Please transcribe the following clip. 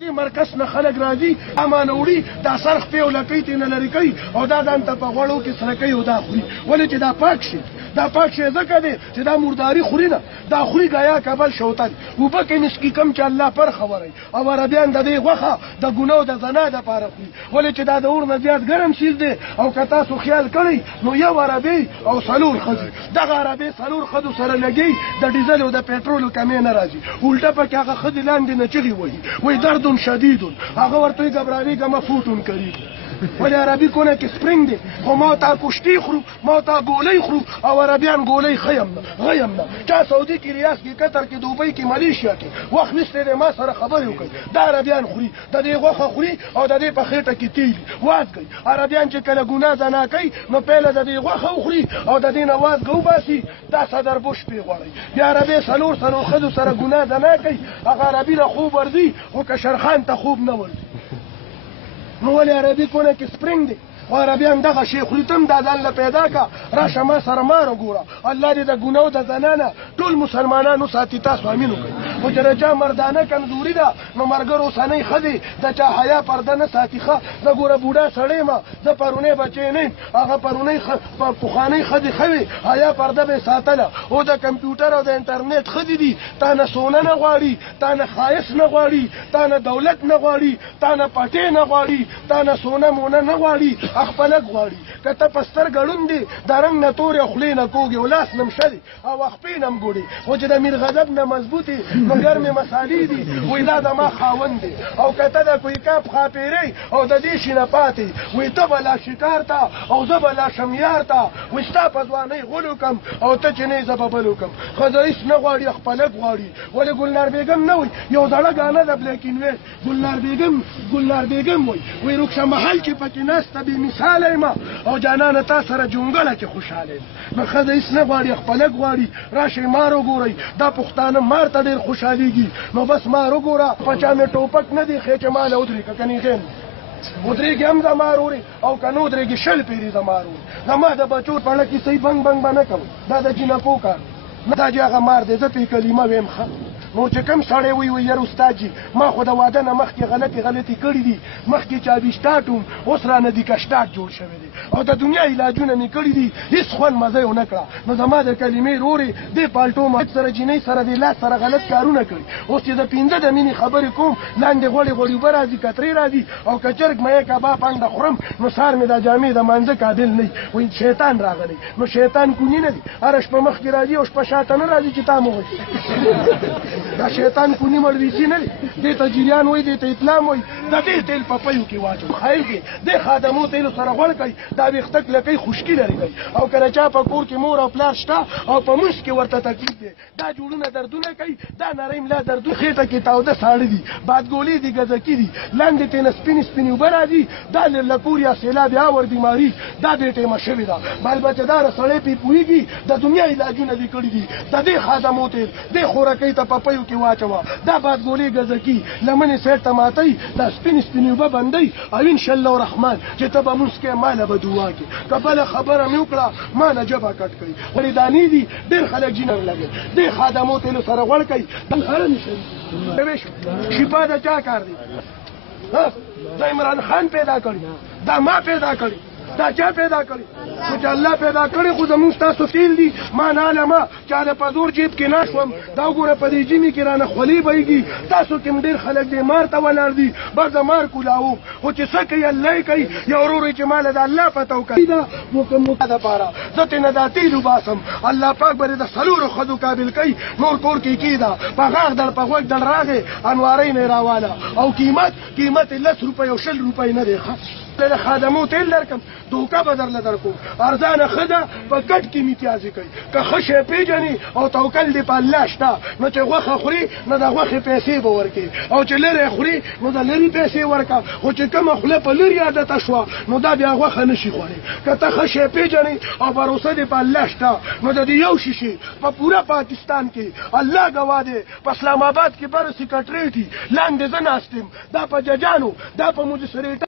دې مرکز نه خلک راځي امانه وړي دا سرخ پې او لکۍ ترې نه لرې کوي او دا ځان ته په غوړو کې سره کوي او دا خوري ولې چې دا پاک شي دا پاک شي ځکه دی چې دا مرداري خوري نه دا خوري ګیا کبل شوتل اوبه کې مسکي کم چې الله پر خبروي او عربیان د دې غوښه د ګنو د زنا دپاره خوري ولې چې دا د اور نه زیات ګرم سیز دی او که تاسو خیال کړئ نو یو عربي او څلور ښځې دغه عربي څلور ښځو سره لګي د ډیزل او د پېټرولو کمې نه راځي الټه پکې هغه ښځې لاندې نه چغې وهي وایي درد شدید هغه ورته گبراویږه ما فوټون کوي ولی عربي کونه کې سپرینګ دی خو ما تا کشتي خورو ما تا ګولۍ خورو او عربیان ګولۍ خیم نه غیم نه چا سعودي کې ریاض کې قطر کې دوبۍ کې ملیشیا کې وخت نشته دی ما سره خبرې وکړي دا عربیان خوري د دې غوښه خوري او د دې په خېټه کې تیل واز کوي عربیان چې کله ګناه زنا کوي نو پهله د دې غوښه وخوري او د دې نه وازګه وباسي دا صدر بوش پرې غواړي بیا عربي څلور ښځو سره ګناه زنا کوي هغه عربي له خوب ورځي خو که شرخان ته خوب نه ورځي نو ولې عربي کونه کې سپرینګ دی خو عربیان دغه شی خوري ته هم دا ځان له پیدا کا راشه ما سره مار وګوره الله دې د ګناو د زنا نه ټول مسلمانانو ساتي تاسو امین وکړئ خو چې د چا مردانه کمزوري ده نو مرګر اوسنۍ ښځې د چا حیا پرده نه ساتي ښه زه ګوره بوډا سړی یم زه پرونی بچی نه یم هغه پرونی پخوانۍ ښځې ښه وې حیا پرده به یې ساتله او د کمپیوټر او د انټرنیټ ښځې دي تا نه سونه نه غواړي تا نه ښایست نه غواړي تا نه دولت نه غواړي تا نه پټې نه غواړي تا نه سونه مونه نه غواړي خپلک غواړي که ته په سترګه ړوند دي د رنګ نه تورې خولې نه کوږې او لاس نه مشه دي او خپې نه م ګوډې خو چې د میر غضب نه مضبوطې نو ګرمې مسالې دي وایي دا زما خاوند دی او که ته د کویکاپ خاپېرئ او د دې شي نه پاتې وایي ته به لا شکار ته او زه به لا شمیار ته وایي ستا په ځوانۍ غول وکړم او ته چې نه یې زه به بل وکړم ښځه هېڅ نه غواړي خپلک غواړي ولې ګلنار بیګم نه وایي یو زړه ګانه ده بلیک اینډ وایټ ګلنار بیګم وایي رخشه محل چې پکې ناسته بې مثاله یم او جانانه تا سره جونګله کې خوشحاله یم نو ښځه هېڅ نه غواړي خپلک غواړي راشئ مار وګورئ دا پښتانه مار ته ډېر خوشحالېږي نو بس مار وګوره په چا مې ټوپک نه دی خې چې ما له ودرېږه که نیغېم ودرېږي هم زه مار وړي او که نه ودرېږي شل پیرې زه مار وړي زما د بچو پړه کې صحیح بنګ بنګ به نه کوم دا د جینکو کار نه دا چې هغه مار دی زه پې کلمه ویم ښه نو چې کوم سړی وایي یار استاد جي ما خو د واده نه مخکې غلطي کړي دي مخکې چابشتاټ وم اوس رانه دیکشتاټ جوړ شوی دی او د دنیا علاجونه مې کړي دي هېڅ خوند مزه یې ونه کړه نو زما د کلمې رورې دې پالټو ما سره جینۍ سره دې لاس سره غلط کارونه کړي اوس چې زه پنځه د مینې خبرې کوم لاندې غوړې اوبه راځي کترې راځي او که چرګ مې کباب پانګه خورم نو سهار مې دا جامې د مانځه قابل نه وي وایي شیطان راغلی نو شیطان کوني نه دي هره شپه مخکې راځي او شپه شاته نه راځي چې تا مو وایي دا شیطان کونی مړویسي نه دی دې ته جریان وایي دې ته اطلام وایي د دې تیل په پیو کې واچو خیر کې دې خادمو تیلو سره غوړ کوي دا ویښته کلکۍ خشکي لرې کوي او کله چا په کور کې مور او پلار شته او په منځ کې ورته تکلیف دی دا جوړونه دردونه کوي دا نرۍ ملا دردونه خېټه کې تاوده ساړه دي بادګولې دي ګزکي دي لاندې ترې نه سپینې اوبه راځي دا لکور یا سیلاب یا ور بیماري دا دې ټیمه شوې ده بال بچهداره سړی پې پوهېږي د دنیا علاجونه دې کړي دي د دې خادمو تیل دې خورکۍ ته په پیو کې واچوه دا بادګولې ګزکي لمنې سیټ ته ماتئ دا سپینې اوبه بندئ او انشاءالله رحمان چې ته به مونځ کوې ما له به دعا کې که بله خبره مې وکړه ما نه ژبه کټ کوي ولې دانې دي ډېر خلک جینر لګوي دې خادمو تیلو سره غوړ کوي حرم شفا د چا کار دی دا عمران خان پیدا کړي دا ما پیدا کړي دا چا پیدا کړي خو چې الله پیدا کړي خو زمونږ ستاسو تیل دي ما نه علمه چا د په زور جیب کې نه شوم دا وګوره په دې ژمي کې رانه خولې بهیږي تاسو کې ډېر خلک دې مار ته ولاړ دي بس د مار کولاوم خو چې څه کوي الله یې کوي یو ورور چې ما له د الله پته وکړي دا موکه دپاره زه ترېنه دا تیل وباسم الله پاک به دې د څلورو ښځو قابل کوي نور کور کې کېده په غاښ دړ په غوږ دړ راغې انوارۍ مې راواله او قیمت یې 10 روپۍ او 20 روپۍ نه دی ښه د خادمو تیل درکم دوکه به درله درکوم ارزانه ښځه په ګډ کې امتیازي کوي که ښه شی پېژني او توکل دې په الله شته نو چې غوښه خوري نو د غوښې پیسې به ورکړي او چې لرې خوري نو د لرې پیسې ورکړه خو چې کومه خوله په لرې عادته شوه نو دا بیا غوښه نه شي خوړی که ته ښه شی پېژنې او بروسه دې په الله شته نو د دې یو شیشې په پوره پاکستان کې الله ګواه دی په اسلام آباد کې بر سکرټریټي لاندې زه ناست یم دا په ججانو دا په مجسریټه